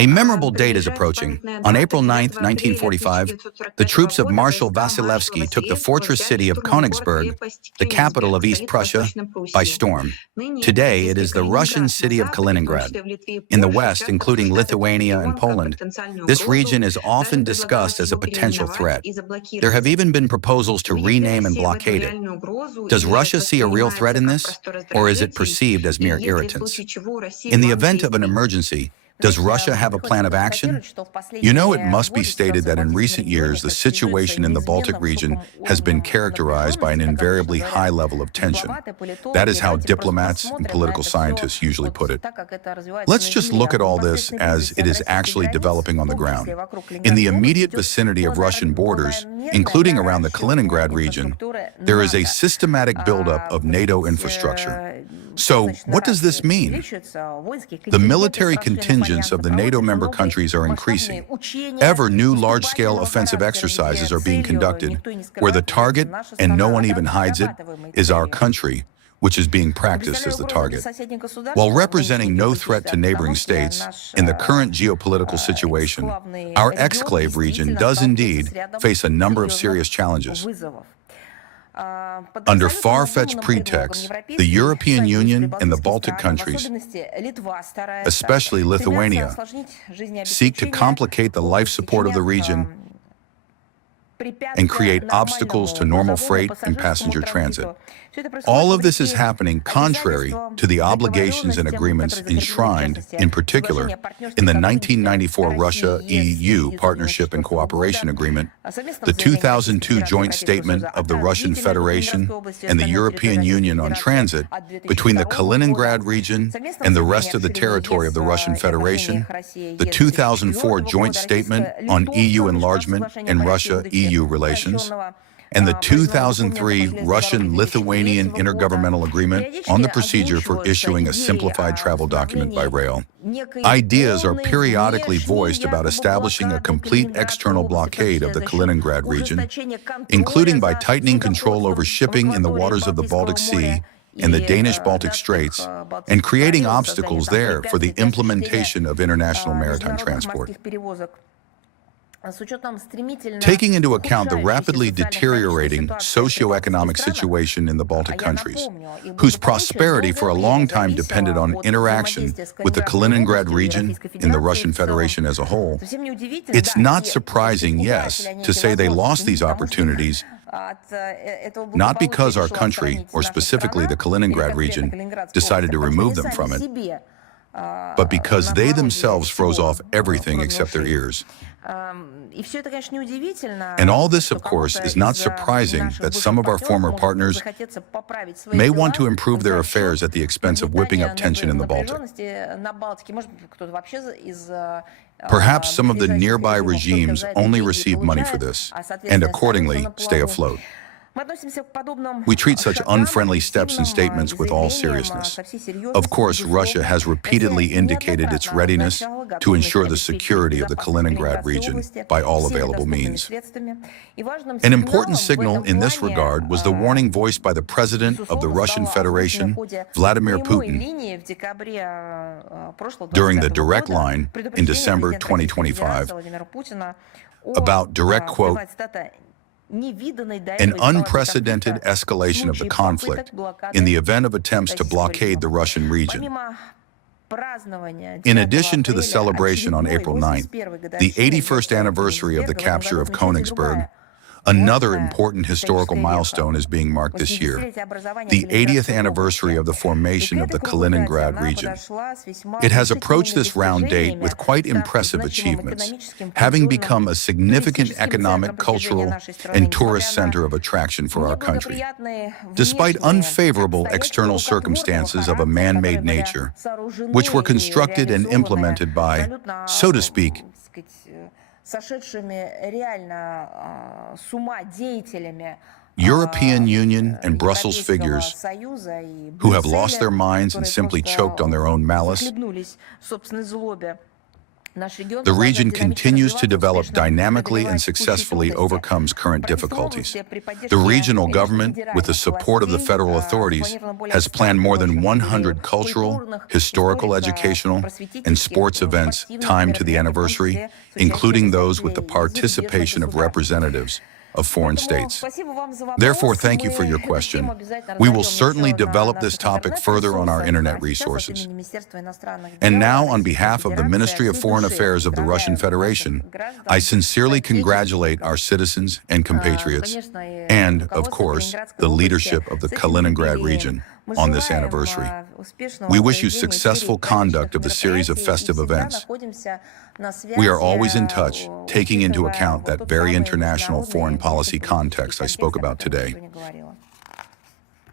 A memorable date is approaching. On April 9, 1945, the troops of Marshal Vasilevsky took the fortress city of Königsberg, the capital of East Prussia, by storm. Today, it is the Russian city of Kaliningrad. In the West, including Lithuania and Poland, this region is often discussed as a potential threat. There have even been proposals to rename and blockade it. Does Russia see a real threat in this, or is it perceived as mere irritants? In the event of an emergency, does Russia have a plan of action? You know, it must be stated that in recent years, the situation in the Baltic region has been characterized by an invariably high level of tension. That is how diplomats and political scientists usually put it. Let's just look at all this as it is actually developing on the ground. In the immediate vicinity of Russian borders, including around the Kaliningrad region, there is a systematic buildup of NATO infrastructure. So, what does this mean? The military contingents of the NATO member countries are increasing. Ever new large-scale offensive exercises are being conducted, where the target, and no one even hides it, is our country, which is being practiced as the target. While representing no threat to neighboring states, in the current geopolitical situation, our exclave region does indeed face a number of serious challenges. Under far-fetched pretexts, the European Union and the Baltic countries, especially Lithuania, seek to complicate the life support of the region and create obstacles to normal freight and passenger transit. All of this is happening contrary to the obligations and agreements enshrined, in particular, in the 1994 Russia-EU Partnership and Cooperation Agreement, the 2002 Joint Statement of the Russian Federation and the European Union on transit between the Kaliningrad region and the rest of the territory of the Russian Federation, the 2004 Joint Statement on EU enlargement and Russia-EU relations, and the 2003 Russian-Lithuanian Intergovernmental Agreement on the procedure for issuing a simplified travel document by rail. Ideas are periodically voiced about establishing a complete external blockade of the Kaliningrad region, including by tightening control over shipping in the waters of the Baltic Sea and the Danish Baltic Straits, and creating obstacles there for the implementation of international maritime transport. Taking into account the rapidly deteriorating socioeconomic situation in the Baltic countries, whose prosperity for a long time depended on interaction with the Kaliningrad region in the Russian Federation as a whole, it's not surprising, yes, to say they lost these opportunities, not because our country, or specifically the Kaliningrad region, decided to remove them from it, but because they themselves froze off everything except their ears. And all this, of course, is not surprising that some of our former partners may want to improve their affairs at the expense of whipping up tension in the Baltic. Perhaps some of the nearby regimes only receive money for this, and accordingly stay afloat. We treat such unfriendly steps and statements with all seriousness. Of course, Russia has repeatedly indicated its readiness to ensure the security of the Kaliningrad region by all available means. An important signal in this regard was the warning voiced by the President of the Russian Federation, Vladimir Putin, during the Direct Line in December 2025, about, direct quote, an unprecedented escalation of the conflict in the event of attempts to blockade the Russian region. In addition to the celebration on April 9th, the 81st anniversary of the capture of Königsberg, another important historical milestone is being marked this year, the 80th anniversary of the formation of the Kaliningrad region. It has approached this round date with quite impressive achievements, having become a significant economic, cultural, and tourist center of attraction for our country. Despite unfavorable external circumstances of a man-made nature, which were constructed and implemented by, so to speak, European Union and Brussels figures who have lost their minds and simply choked on their own malice, The region continues to develop dynamically and successfully overcomes current difficulties. The regional government, with the support of the federal authorities, has planned more than 100 cultural, historical, educational, and sports events timed to the anniversary, including those with the participation of representatives of foreign states. Therefore, thank you for your question. We will certainly develop this topic further on our internet resources. And now, on behalf of the Ministry of Foreign Affairs of the Russian Federation, I sincerely congratulate our citizens and compatriots, and, of course, the leadership of the Kaliningrad region on this anniversary. We wish you successful conduct of the series of festive events. We are always in touch, taking into account that very international foreign policy context I spoke about today.